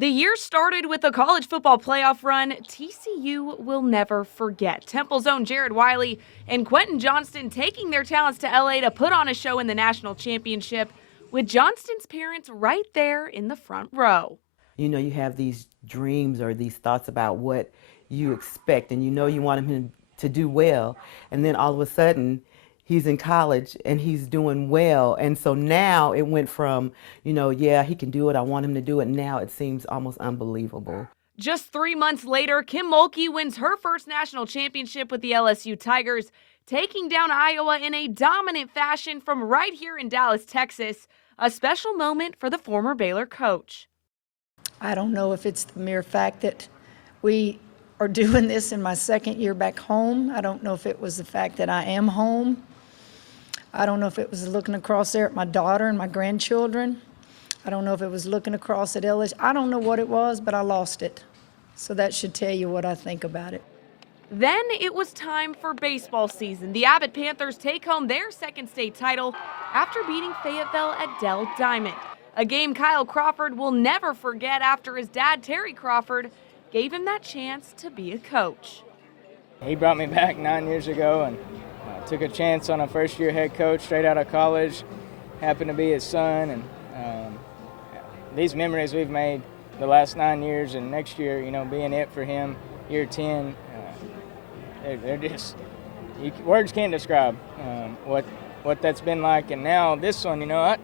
The year started with a college football playoff run TCU will never forget. Temple's own Jared Wiley and Quentin Johnston taking their talents to LA to put on a show in the national championship, with Johnston's parents right there in the front row. You know, you have these dreams or these thoughts about what you expect, and you know you want him to do well, and then all of a sudden he's in college and he's doing well. And so now it went from, yeah, he can do it, I want him to do it. Now it seems almost unbelievable. Just 3 months later, Kim Mulkey wins her first national championship with the LSU Tigers, taking down Iowa in a dominant fashion from right here in Dallas, Texas. A special moment for the former Baylor coach. I don't know if it's the mere fact that we are doing this in my second year back home. I don't know if it was the fact that I am home. I don't know if it was looking across there at my daughter and my grandchildren. I don't know if it was looking across at LSU. I don't know what it was, but I lost it. So that should tell you what I think about it. Then it was time for baseball season. The Abbott Panthers take home their second state title after beating Fayetteville at Dell Diamond. A game Kyle Crawford will never forget after his dad, Terry Crawford, gave him that chance to be a coach. He brought me back 9 years ago and took a chance on a first-year head coach straight out of college. Happened to be his son, and these memories we've made the last 9 years, and next year, being it for him, year 10, they're just words can't describe what that's been like. And now this one, I'm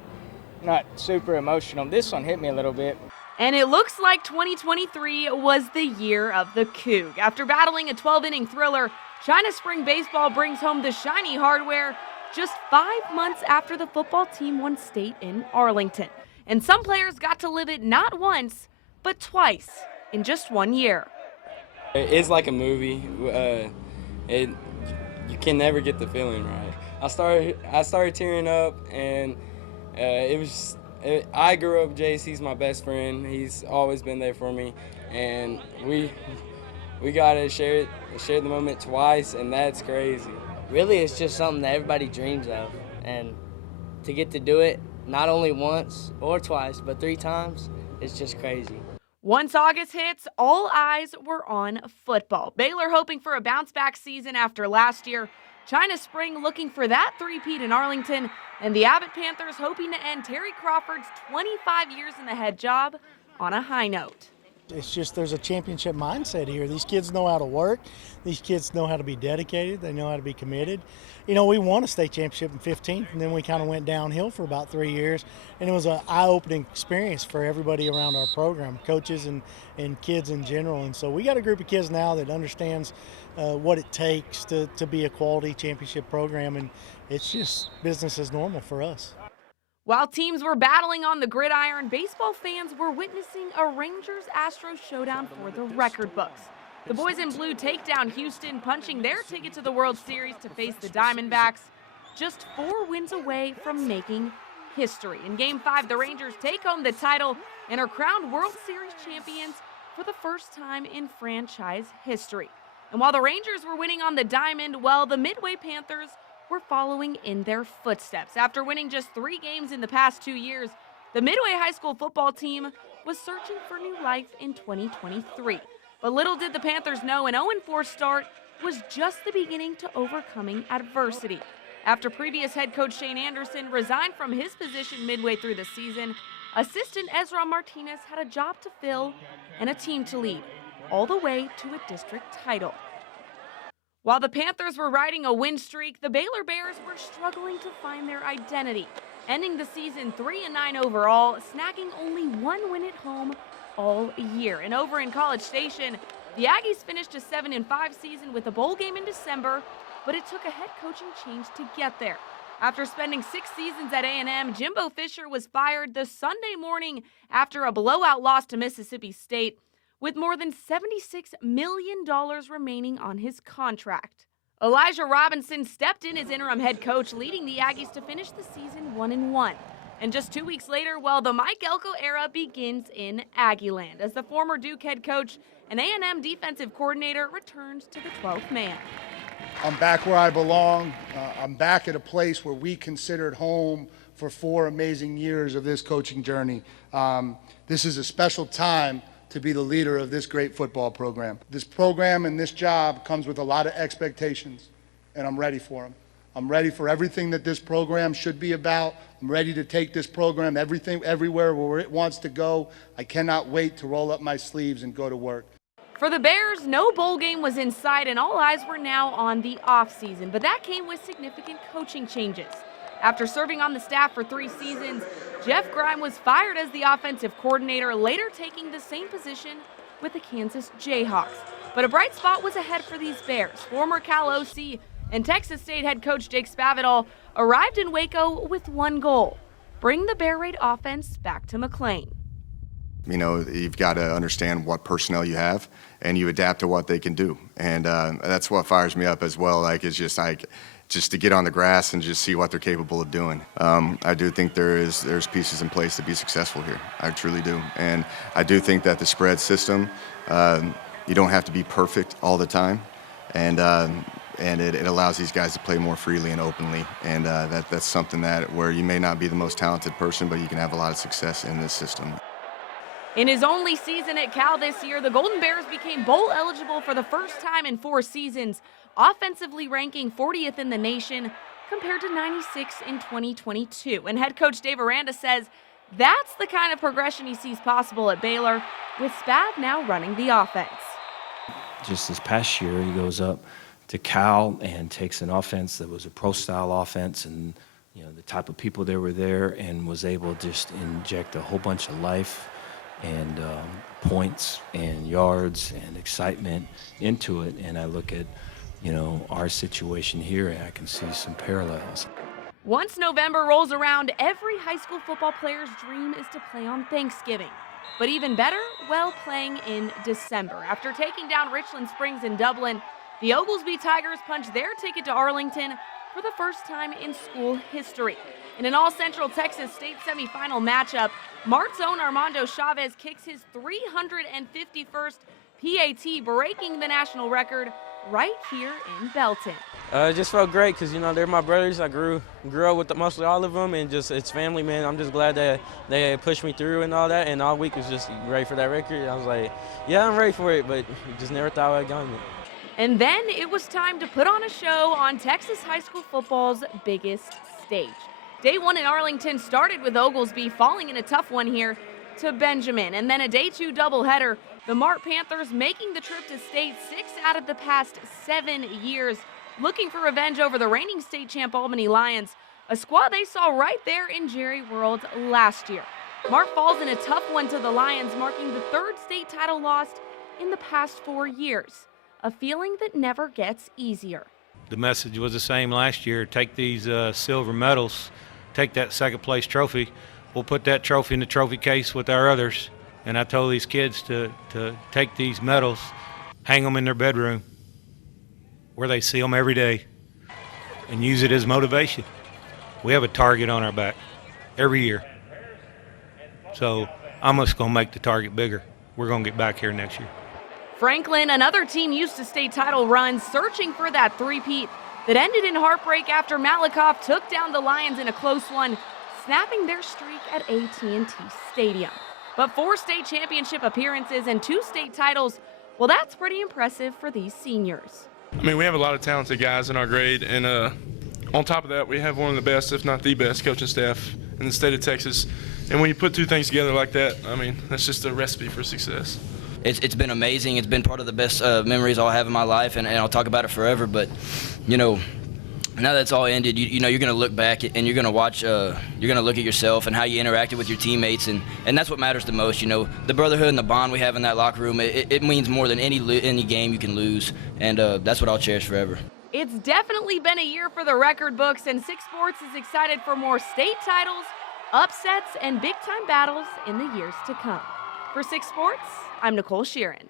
not super emotional. This one hit me a little bit. And it looks like 2023 was the year of the Coug. After battling a 12-inning thriller, China Spring Baseball brings home the shiny hardware just 5 months after the football team won state in Arlington. And some players got to live it not once, but twice in just 1 year. It's like a movie. You can never get the feeling right. I started tearing up, and I grew up with Jace. He's my best friend. He's always been there for me, and we got to share the moment twice, and that's crazy. Really, it's just something that everybody dreams of, and to get to do it not only once or twice, but 3 times, it's just crazy. Once August hits, all eyes were on football. Baylor hoping for a bounce-back season after last year, China Spring looking for that three-peat in Arlington, and the Abbott Panthers hoping to end Terry Crawford's 25 years in the head job on a high note. It's just there's a championship mindset here. These kids know how to work. These kids know how to be dedicated. They know how to be committed. We won a state championship in 15, and then we kind of went downhill for about 3 years, and it was an eye-opening experience for everybody around our program, coaches and kids in general. And so we got a group of kids now that understands what it takes to be a quality championship program, and it's just business as normal for us. While teams were battling on the gridiron, baseball fans were witnessing a Rangers-Astros showdown for the record books. The boys in blue take down Houston, punching their ticket to the World Series to face the Diamondbacks, just 4 wins away from making history. In Game 5, the Rangers take home the title and are crowned World Series champions for the first time in franchise history. And while the Rangers were winning on the diamond, the Midway Panthers were following in their footsteps. After winning just 3 games in the past 2 years, the Midway High School football team was searching for new life in 2023. But little did the Panthers know an 0-4 start was just the beginning to overcoming adversity. After previous head coach Shane Anderson resigned from his position midway through the season, assistant Ezra Martinez had a job to fill and a team to lead, all the way to a district title. While the Panthers were riding a win streak, the Baylor Bears were struggling to find their identity, ending the season 3-9 overall, snagging only 1 win at home all year. And over in College Station, the Aggies finished a 7-5 season with a bowl game in December, but it took a head coaching change to get there. After spending 6 seasons at A&M, Jimbo Fisher was fired the Sunday morning after a blowout loss to Mississippi State, with more than $76 million remaining on his contract. Elijah Robinson stepped in as interim head coach, leading the Aggies to finish the season 1-1. And just 2 weeks later, the Mike Elko era begins in Aggieland as the former Duke head coach and A&M defensive coordinator returns to the 12th man. I'm back where I belong. I'm back at a place where we considered home for 4 amazing years of this coaching journey. This is a special time to be the leader of this great football program. This program and this job comes with a lot of expectations, and I'm ready for them. I'm ready for everything that this program should be about. I'm ready to take this program everywhere where it wants to go. I cannot wait to roll up my sleeves and go to work. For the Bears, no bowl game was in sight and all eyes were now on the offseason, but that came with significant coaching changes. After serving on the staff for 3 seasons, Jeff Grime was fired as the offensive coordinator, later taking the same position with the Kansas Jayhawks. But a bright spot was ahead for these Bears. Former Cal OC and Texas State head coach Jake Spavital arrived in Waco with one goal: bring the Bear Raid offense back to McLean. You know, you've got to understand what personnel you have, and you adapt to what they can do. And that's what fires me up as well. It's just to get on the grass and just see what they're capable of doing. I do think there's pieces in place to be successful here. I truly do. And I do think that the spread system, you don't have to be perfect all the time. And it allows these guys to play more freely and openly. And that's something where you may not be the most talented person, but you can have a lot of success in this system. In his only season at Cal this year, the Golden Bears became bowl eligible for the first time in 4 seasons, offensively ranking 40th in the nation compared to 96 in 2022. And head coach Dave Aranda says that's the kind of progression he sees possible at Baylor, with Spav now running the offense. Just this past year, he goes up to Cal and takes an offense that was a pro-style offense, and the type of people that were there, and was able to just inject a whole bunch of life and points and yards and excitement into it. And I look at our situation here, and I can see some parallels. Once November rolls around, every high school football player's dream is to play on Thanksgiving. But even better, playing in December. After taking down Richland Springs in Dublin, the Oglesby Tigers punch their ticket to Arlington for the first time in school history. In an all-Central Texas State semifinal matchup, Mart's own Armando Chavez kicks his 351st PAT, breaking the national record right here in Belton. It just felt great because, they're my brothers. I grew up with mostly all of them, and just it's family, man. I'm just glad that they pushed me through and all that, and all week was just ready for that record. I was like, yeah, I'm ready for it, but just never thought I'd gotten it. And then it was time to put on a show on Texas high school football's biggest stage. Day 1 in Arlington started with Oglesby falling in a tough one here to Benjamin, and then a Day 2 doubleheader. The Mart Panthers making the trip to state 6 out of the past 7 years, looking for revenge over the reigning state champ Albany Lions, a squad they saw right there in Jerry World last year. Mart falls in a tough one to the Lions, marking the 3rd state title lost in the past 4 years, a feeling that never gets easier. The message was the same last year: take these silver medals, take that 2nd place trophy. We'll put that trophy in the trophy case with our others. And I told these kids to take these medals, hang them in their bedroom where they see them every day, and use it as motivation. We have a target on our back every year. So I'm just going to make the target bigger. We're going to get back here next year. Franklin, another team used to state title runs, searching for that three-peat that ended in heartbreak after Malakoff took down the Lions in a close one, snapping their streak at AT&T Stadium. But 4 state championship appearances and 2 state titles, well, that's pretty impressive for these seniors. I mean, we have a lot of talented guys in our grade, and on top of that, we have one of the best, if not the best, coaching staff in the state of Texas. And when you put 2 things together like that, I mean, that's just a recipe for success. It's been amazing. It's been part of the best memories I'll have in my life, and I'll talk about it forever. But, now that's all ended, you're going to look back and you're going to watch, you're going to look at yourself and how you interacted with your teammates, and that's what matters the most. The brotherhood and the bond we have in that locker room, it means more than any game you can lose, and that's what I'll cherish forever. It's definitely been a year for the record books, and Six Sports is excited for more state titles, upsets, and big-time battles in the years to come. For Six Sports, I'm Nicole Sheeran.